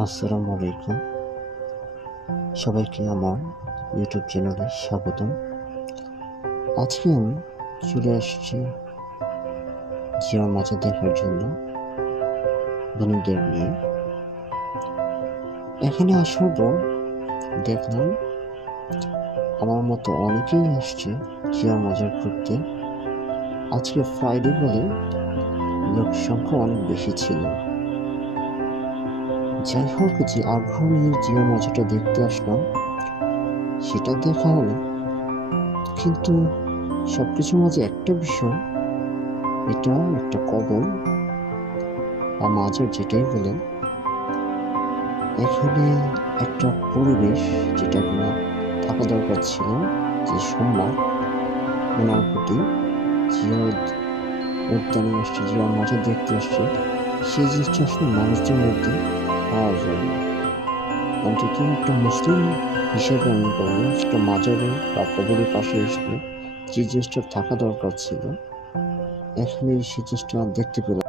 আসসালামু আলাইকুম। সবাইকে আমার ইউটিউব চ্যানেলে স্বাগতম। আজকে আমি চলে আসছি জিয়া মাছ দেখার জন্য বন্ধুদের নিয়ে। এখানে আসার পর দেখলাম আমার মতো অনেকেই আসছে জিয়া মাজার ঘুরতে। আজকে ফ্রাইডে বলে লোক সংখ্যা অনেক বেশি ছিল। যাই হোক, যে আগ্রহ নিয়ে জিয়া মাজাটা দেখতে আসলাম সেটা দেখা হলো, কিন্তু সবকিছুর মাঝে একটা বিষয়, এটা একটা কবর বা মাজার যেটাই বলেন, এখানে একটা পরিবেশ যেটা কিনা থাকা দরকার ছিল, যে সম্মান ওনার প্রতি, জিয়া উদ্যানে আসছে, জিয়া মাজার দেখতে আসছে, সেই জিনিসটা আসলে মানুষদের মধ্যে পাওয়া যায় না। অন্তত একটা মুসলিম হিসেবে আমি বলবো, একটা মাজারে বা কবরের পাশে আসলে যে জিনিসটা থাকা দরকার ছিল, এখানে সেই জিনিসটা দেখতে পেলাম।